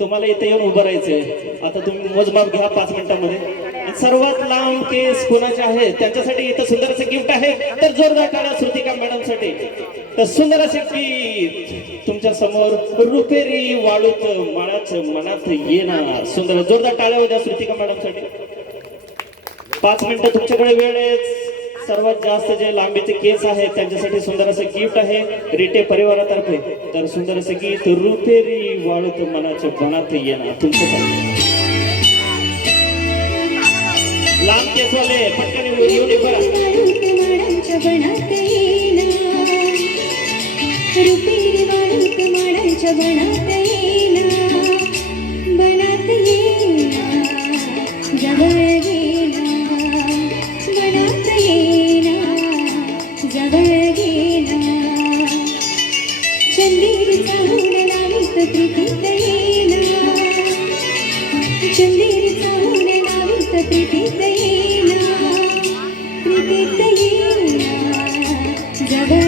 तुम्हाला इथे येऊन उभं राहायचंय. आता तुम्ही मोजमाप घ्या 5 मिनिटांमध्ये. सर्वात लांब केस कोणाचे आहेत त्यांच्यासाठी इथं सुंदर असं गिफ्ट आहे. तर जोरदार टाळ्या श्रुतिका मॅडम साठी. तर सुंदर असे गीत तुमच्या समोर रुपेरी वाळूत माळाच मनात येणार. सुंदर जोरदार टाळ्या द्या श्रुतिका मॅडम साठी. 5 मिनिटं तुमच्याकडे वेळ आहे. सर्वात जास्त जे लांबीचे केस आहेत त्यांच्यासाठी सुंदर असं गिफ्ट आहे रिटे परिवारातर्फे. तर सुंदर असं गीत रुपेरी वाळूत मनाच्या मनात येणार तुमच्यासाठी. लांब केसवाले पटकन येऊन बघा. रुपेरी वाळूत मनाच्या मनात येणार. बनात येणार जवळ चंदेरीचा हुन लावित प्रीतीत येणार. चंदेरीचा हुन लावित प्रीतीत येणार. प्रीतीत येणार जवळ